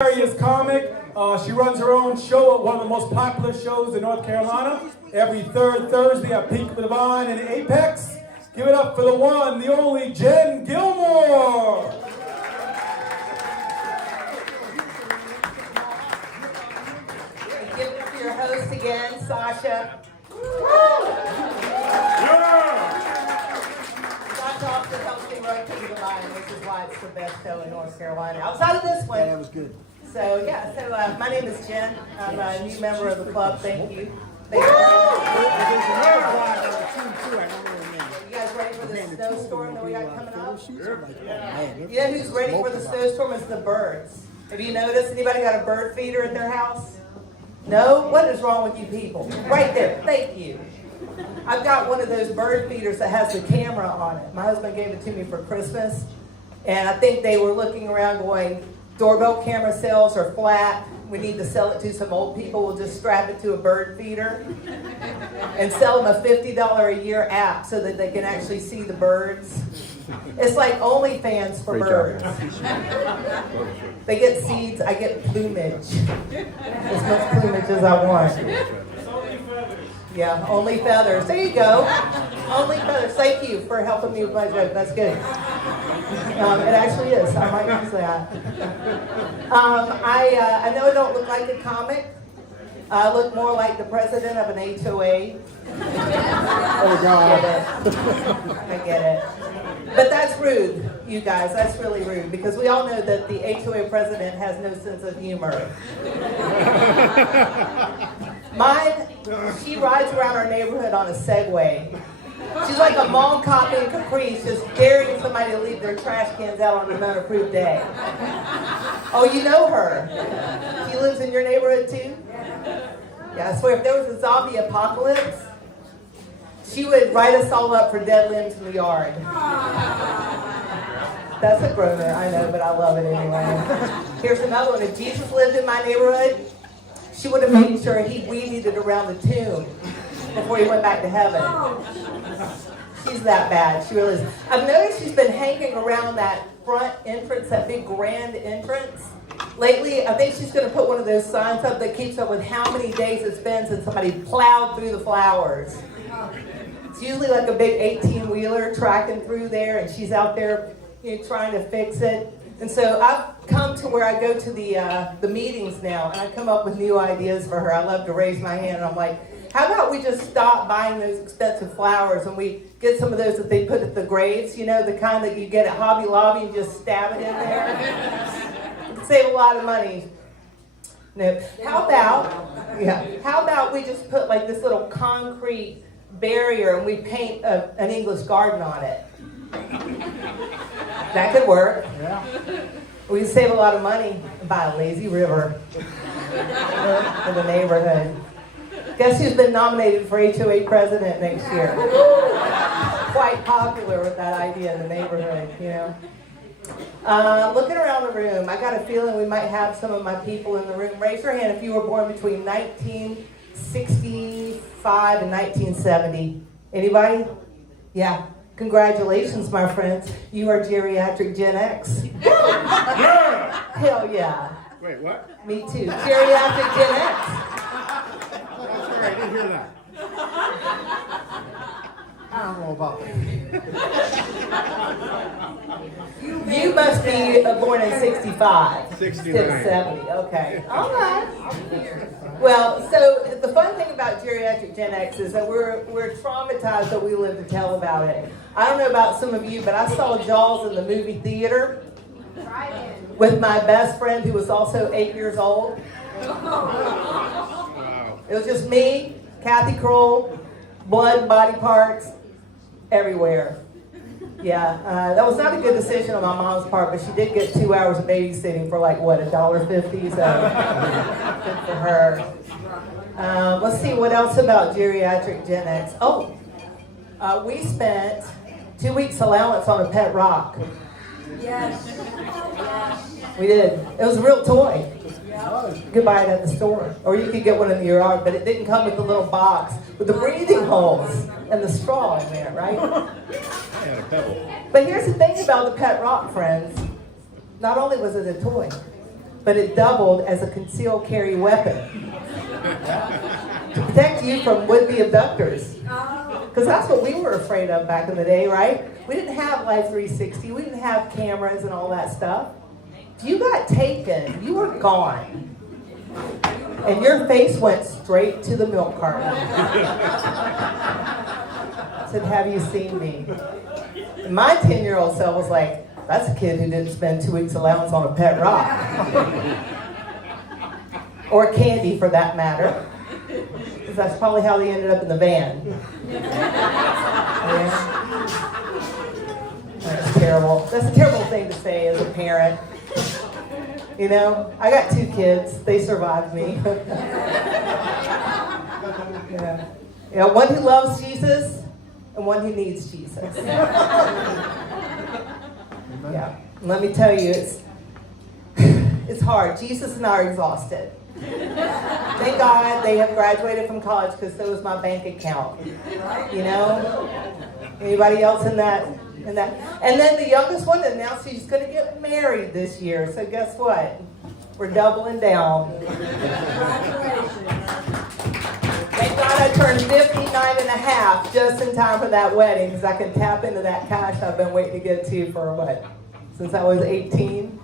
Hilarious comic. She runs her own show at one of the most popular shows in North Carolina. Every third Thursday at Peak Divine in Apex. Give it up for the one, the only Jen Glmore. Give it up for your host again, Sasha. Sasha also helps me run Peak Divine, which is why it's the best show in North Carolina. Outside of this one. Yeah, that was good. So my name is Jen. I'm a new member of the club. Thank you. Thank you. You guys ready for the snowstorm that we got coming up? You know who's ready for the snowstorm? It's the birds. Have you noticed anybody got a bird feeder at their house? No? What is wrong with you people? Right there. Thank you. I've got one of those bird feeders that has the camera on it. My husband gave it to me for Christmas. And I think they were looking around going, doorbell camera sales are flat. We need to sell it to some old people. We'll just strap it to a bird feeder and sell them a $50 a year app so that they can actually see the birds. It's like OnlyFans for birds. They get seeds, I get plumage. As much plumage as I want. Yeah, only feathers. There you go. Only feathers. Thank you for helping me with my joke. That's good. It actually is. I might use that. I know I don't look like a comic. I look more like the president of an HOA. Oh, God. I get it. But that's rude, you guys. That's really rude because we all know that the HOA president has no sense of humor. Mine, she rides around our neighborhood on a Segway. She's like a mall cop in Caprice, just daring somebody to leave their trash cans out on an unapproved day. Oh, you know her. She lives in your neighborhood too? Yeah, I swear, if there was a zombie apocalypse, she would write us all up for dead limbs in the yard. That's a groaner, I know, but I love it anyway. Here's another one. If Jesus lived in my neighborhood, she would have made sure he weed-eated around the tomb before he went back to heaven. She's that bad. She really is. I've noticed she's been hanging around that front entrance, that big grand entrance. Lately, I think she's going to put one of those signs up that keeps up with how many days it's been since somebody plowed through the flowers. It's usually like a big 18-wheeler tracking through there, and she's out there trying to fix it. And so I've come to where I go to the meetings now, and I come up with new ideas for her. I love to raise my hand, and I'm like, how about we just stop buying those expensive flowers and we get some of those that they put at the graves, the kind that you get at Hobby Lobby and just stab it in there? Save a lot of money. No. How about we just put like this little concrete barrier and we paint an English garden on it? That could work. Yeah. We could save a lot of money and buy a lazy river in the neighborhood. Guess who's been nominated for HOA president next year? Quite popular with that idea in the neighborhood, Looking around the room, I got a feeling we might have some of my people in the room. Raise your hand if you were born between 1965 and 1970. Anybody? Yeah. Congratulations, my friends. You are geriatric Gen X. Yeah! Hell yeah. Wait, what? Me too. Geriatric Gen X. I didn't hear that. I don't know about that. You must be born in 65. 69. 70. Okay. All right. Well, so the fun thing about geriatric Gen X is that we're traumatized that we live to tell about it. I don't know about some of you, but I saw Jaws in the movie theater with my best friend who was also 8 years old. Wow. It was just me, Kathy Kroll, blood, body parts, everywhere. Yeah, that was not a good decision on my mom's part, but she did get 2 hours of babysitting for like, what, $1.50? So good for her. Let's see what else about geriatric Gen X. Oh, we spent 2 weeks allowance on a pet rock. Yes. We did. It was a real toy. You could buy it at the store, or you could get one in your yard, but it didn't come with the little box with the breathing holes and the straw in there, right? I had a pebble. But here's the thing about the pet rock, friends. Not only was it a toy, but it doubled as a concealed carry weapon to protect you from would-be abductors. Because that's what we were afraid of back in the day, right? We didn't have Life 360. We didn't have cameras and all that stuff. If you got taken, you were gone. And your face went straight to the milk carton. Said, have you seen me? And my 10-year-old self was like, that's a kid who didn't spend 2 weeks' allowance on a pet rock. Or candy, for that matter. Because that's probably how they ended up in the van. Yeah. That's terrible. That's a terrible thing to say as a parent. You know, I got 2 kids. They survived me. Yeah. You know, one who loves Jesus and one who needs Jesus. Yeah. Let me tell you, it's hard. Jesus and I are exhausted. Thank God they have graduated from college because so was my bank account. You know? Anybody else in that? And then the youngest one announced she's going to get married this year. So guess what? We're doubling down. Thank God I turned 59 and a half just in time for that wedding because I can tap into that cash I've been waiting to get to for what? Since I was 18.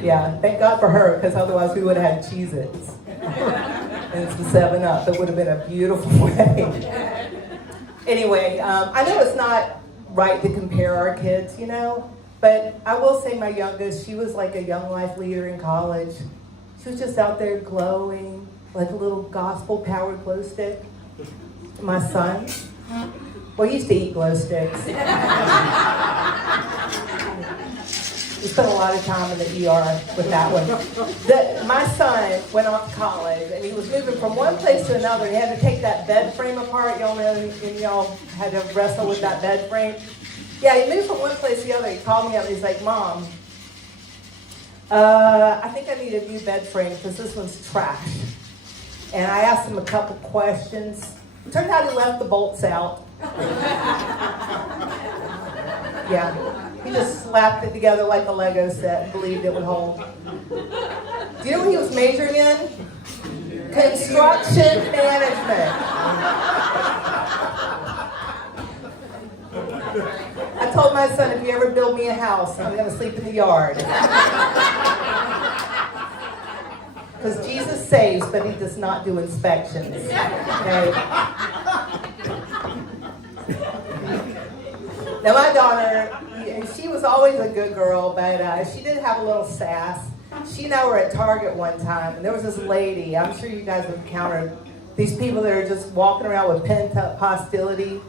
Yeah, thank God for her because otherwise we would have had Cheez-Its and some 7-Up. It would have been a beautiful wedding. Anyway, I know it's not right to compare our kids, you know, but I will say my youngest, she was like a young life leader in college. She was just out there glowing like a little gospel-powered glow stick. My son, well, he used to eat glow sticks. We spent a lot of time in the ER with that one. My son went off to college, and he was moving from one place to another. He had to take that bed frame apart. Y'all know, and y'all had to wrestle with that bed frame. Yeah, he moved from one place to the other. He called me up, and he's like, Mom, I think I need a new bed frame because this one's trash. And I asked him a couple questions. It turned out he left the bolts out. Yeah. He just slapped it together like a Lego set and believed it would hold. Do you know what he was majoring in? Construction management. I told my son, if you ever build me a house, I'm going to sleep in the yard. Because Jesus saves, but he does not do inspections. Okay? Now my daughter, she was always a good girl, but she did have a little sass. She and I were at Target one time, and there was this lady, I'm sure you guys have encountered these people that are just walking around with pent-up hostility,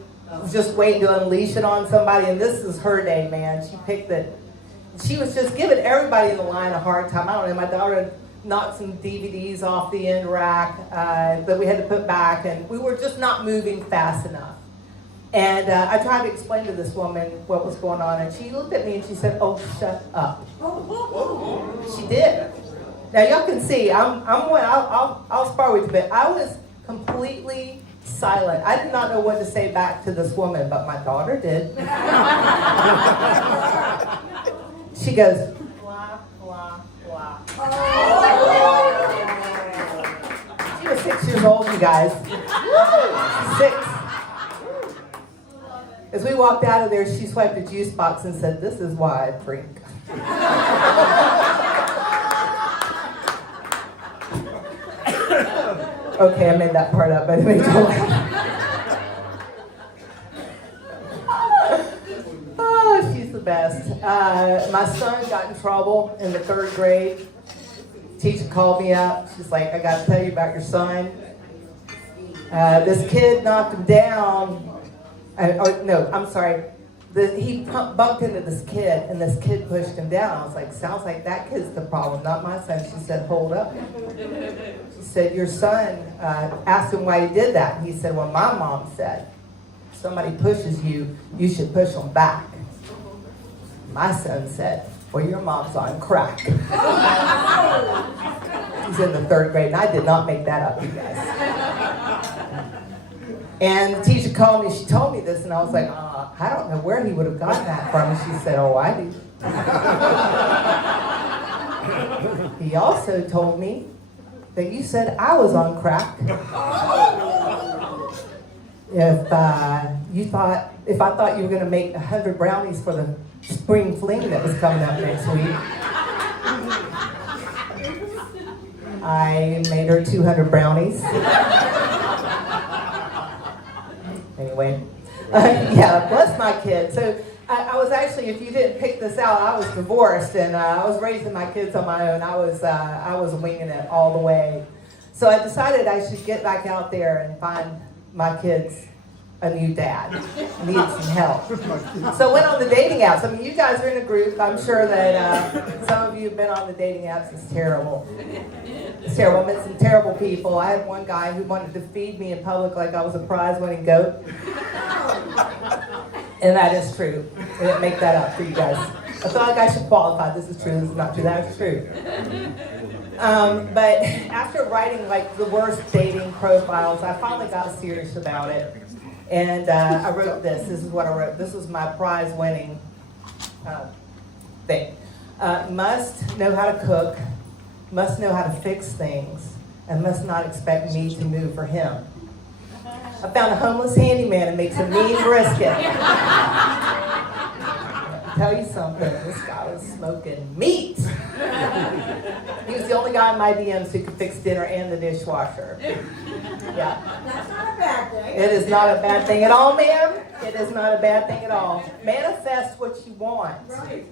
just waiting to unleash it on somebody, and this is her day, man. She picked it. She was just giving everybody in the line a hard time. I don't know, my daughter knocked some DVDs off the end rack that we had to put back, and we were just not moving fast enough. And I tried to explain to this woman what was going on, and she looked at me and she said, "Oh, shut up." She did. Now y'all can see, I'll spar with you, but I was completely silent. I did not know what to say back to this woman, but my daughter did. She goes, blah, blah, blah. She was 6 years old, you guys. 6. As we walked out of there, she swiped a juice box and said, "This is why I drink." Okay, I made that part up, but it made you laugh. Oh, she's the best. My son got in trouble in the 3rd grade. Teacher called me up. She's like, "I got to tell you about your son. This kid knocked him down." He bumped into this kid, and this kid pushed him down. I was like, "Sounds like that kid's the problem, not my son." She said, "Hold up." She said, "Your son," asked him why he did that. And he said, "Well, my mom said, if somebody pushes you, you should push them back." My son said, "Well, your mom's on crack." He's in the 3rd grade, and I did not make that up, you guys. And the teacher called me, she told me this, and I was like, I don't know where he would have gotten that from. And she said, "Oh, I do." He also told me that you said I was on crack. If I thought you were going to make 100 brownies for the spring fling that was coming up next week, I made her 200 brownies. Anyway, yeah, bless my kids. So I was actually, if you didn't pick this out, I was divorced and I was raising my kids on my own. I was winging it all the way. So I decided I should get back out there and find my kids a new dad. Needed some help. So I went on the dating apps. I mean, you guys are in a group. I'm sure that some of you have been on the dating apps. It's terrible. It's terrible. I met some terrible people. I had one guy who wanted to feed me in public like I was a prize-winning goat. And that is true. I didn't make that up for you guys. I feel like I should qualify. This is true. This is not true. That is true. But after writing like the worst dating profiles, I finally got serious about it. And I wrote this. This is what I wrote. This was my prize-winning thing. Must know how to cook, must know how to fix things, and must not expect me to move for him. I found a homeless handyman and makes a mean brisket. I'll tell you something, this guy was smoking meat. He was the only guy in my DMs who could fix dinner and the dishwasher. Yeah. That's not a bad thing. It is not a bad thing at all, ma'am. It is not a bad thing at all. Manifest what you want. Right.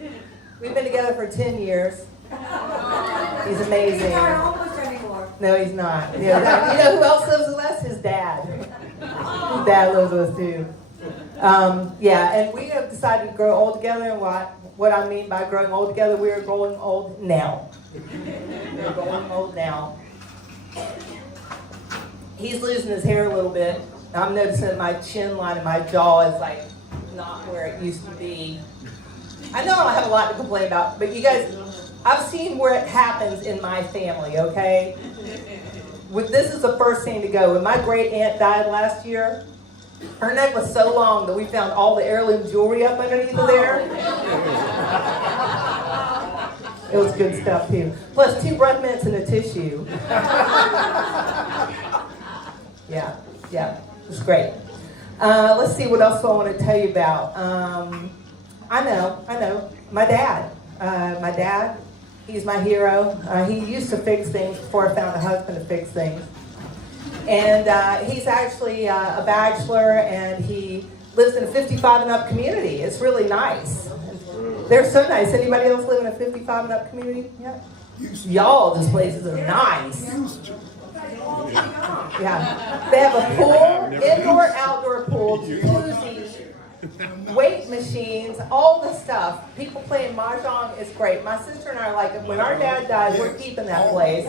We've been together for 10 years. He's amazing. He's not homeless anymore. No, he's not. You know who else lives with us? His dad. His dad lives with us too. Yeah, and we have decided to grow old together. And what I mean by growing old together, we are growing old now. We're growing old now. He's losing his hair a little bit. I'm noticing that my chin line and my jaw is like not where it used to be. I know I don't have a lot to complain about, but you guys, I've seen where it happens in my family, okay? This is the first thing to go. When my great aunt died last year, her neck was so long that we found all the heirloom jewelry up underneath of there. It was good stuff too. Plus 2 breath mints and a tissue. Yeah, it was great. Let's see what else I want to tell you about. I know. My dad, he's my hero. He used to fix things before I found a husband to fix things. And he's actually a bachelor, and he lives in a 55 and up community. It's really nice. They're so nice. Anybody else live in a 55 and up community? Yeah. Y'all, these places are nice. Yeah. They have a pool, indoor, outdoor pool, jacuzzi, weight machines, all the stuff. People playing mahjong is great. My sister and I are like, when our dad dies, we're keeping that place.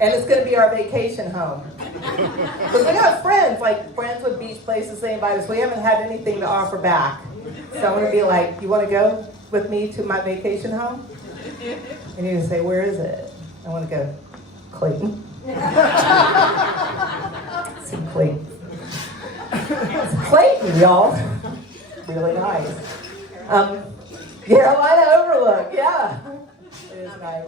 And it's going to be our vacation home. Because we got friends with beach places, they invite us. We haven't had anything to offer back. So I'm going to be like, you want to go with me to my vacation home? And you're going to say, where is it? I want to go, Clayton. See Clayton. It's Clayton, y'all. Really nice. Carolina Overlook, yeah. It is nice.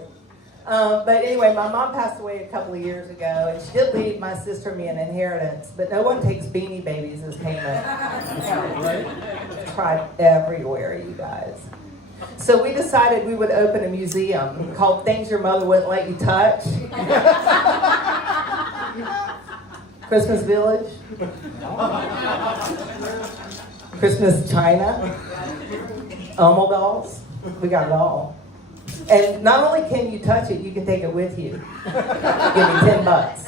But anyway, my mom passed away a couple of years ago, and she did leave my sister and me an inheritance, but no one takes Beanie Babies as payment. Tried everywhere, you guys. So we decided we would open a museum called Things Your Mother Wouldn't Let You Touch. Christmas Village. Christmas China. Elmo dolls. We got it all. And not only can you touch it, you can take it with you. Give me $10.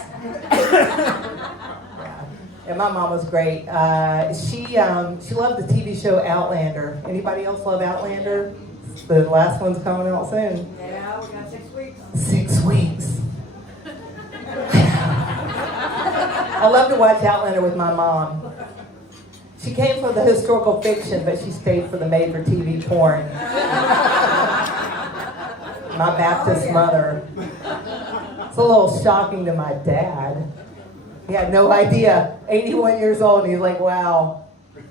And my mom was great. She loved the TV show Outlander. Anybody else love Outlander? The last one's coming out soon. Yeah, we got 6 weeks. 6 weeks. I love to watch Outlander with my mom. She came for the historical fiction, but she stayed for the made-for-TV porn. My Baptist mother. It's a little shocking to my dad. He had no idea. 81 years old, and he's like, wow,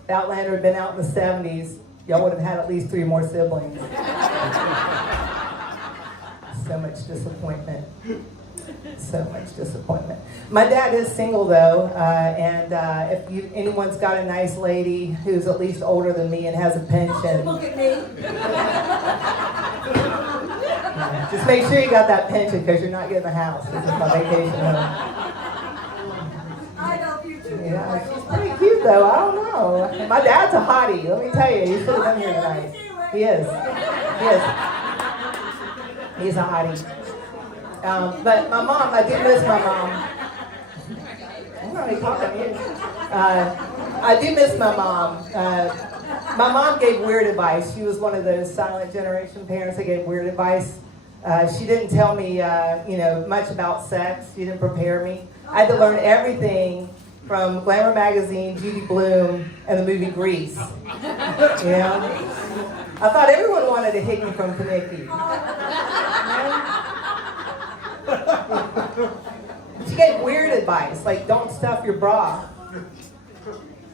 Outlander had been out in the 70s. Y'all would have had at least 3 more siblings. So much disappointment. So much disappointment. My dad is single though, and if anyone's got a nice lady who's at least older than me and has a pension, Look at me. just make sure you got that pension because you're not getting the house. This is my vacation home. I know you too. Yeah, she's pretty cute though. I don't know. My dad's a hottie. Let me tell you, he should have been here tonight. He is. He is. He's a hottie. But my mom, I do miss my mom. I'm not even talking to you. I do miss my mom. My mom gave weird advice. She was one of those silent generation parents that gave weird advice. She didn't tell me, much about sex. She didn't prepare me. I had to learn everything from Glamour magazine, Judy Blume, and the movie Grease. I thought everyone wanted a hickey from Kaneki. She gave weird advice, like don't stuff your bra,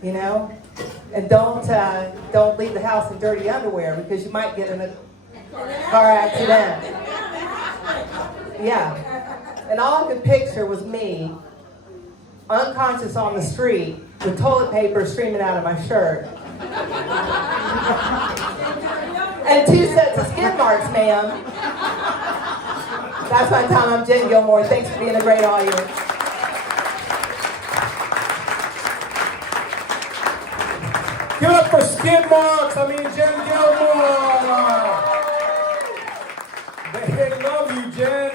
and don't leave the house in dirty underwear because you might get in a car accident. Yeah, and all I could picture was me, unconscious on the street, with toilet paper streaming out of my shirt. And 2 sets of skid marks, ma'am. That's my time. I'm Jen Gilmore. Thanks for being a great audience. Give it up for skid marks. Jen Gilmore. They love you, Jen.